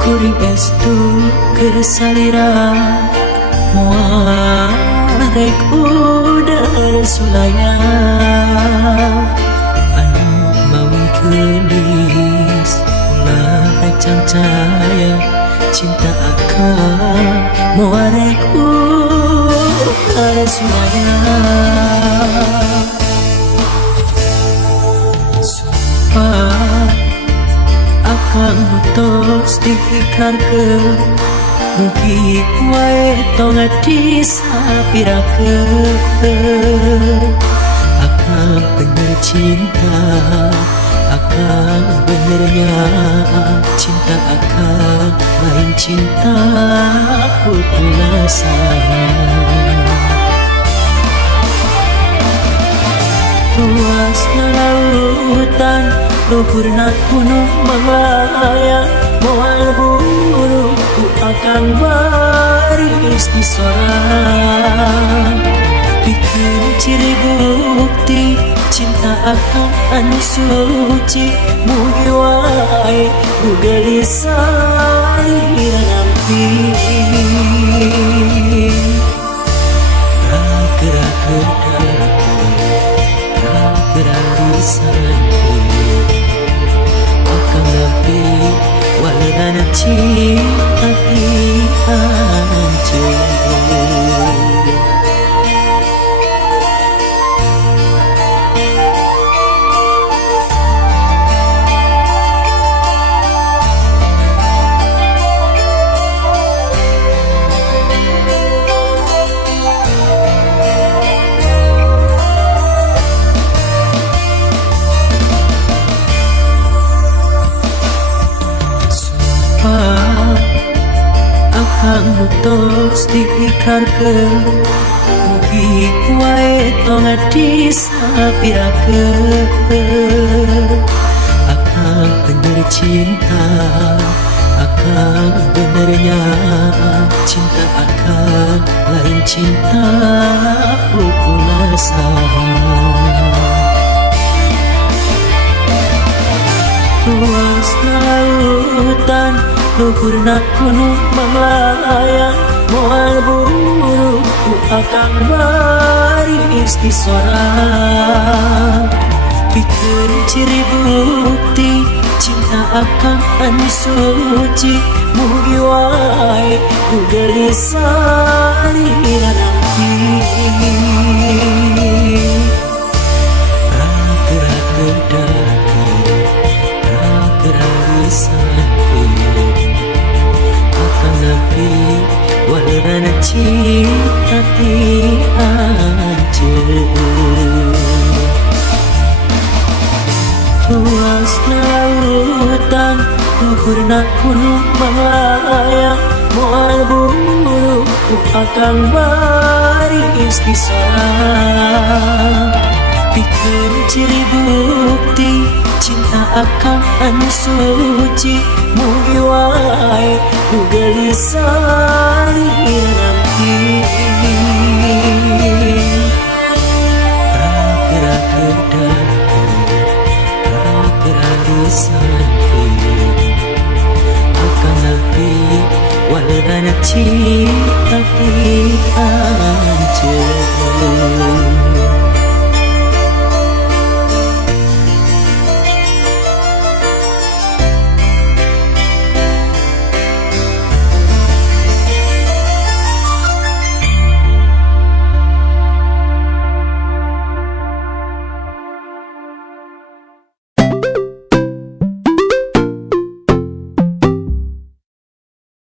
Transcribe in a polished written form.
kuring estu kesalira muarek udara sulaya anu mawi gelis ulah cancaya cinta akan muarek udara sulaya sumpah akan tos diikarkeun mugi wae tong disapirakeun akan bener cinta akan benernya cinta akan lain cinta putus asa luasna lautan luhurna gunung melayang moal burung ku akan baris di sorang bikin ciri bukti cinta akan anu suci mugi wae ku gelisah nampi akan lebih walau cinta hancur. Akan tos diikarkeun mugi wae tong disapirakeun akan bener cinta akan benernya cinta akan lain cinta pukul asa luas lautan luhurna gunung melayang moal burung ku akan baris di sorang bikin ciri bukti cinta akan anu suci mugi wae ku gelisah nampi walau cinta hancur luas lautan luhurna gunung melayang moal burung ku akan baris di sorang bikin ciri bukti cinta akan anu suci mugi wae ku gelisah nampi akan lebih walau cinta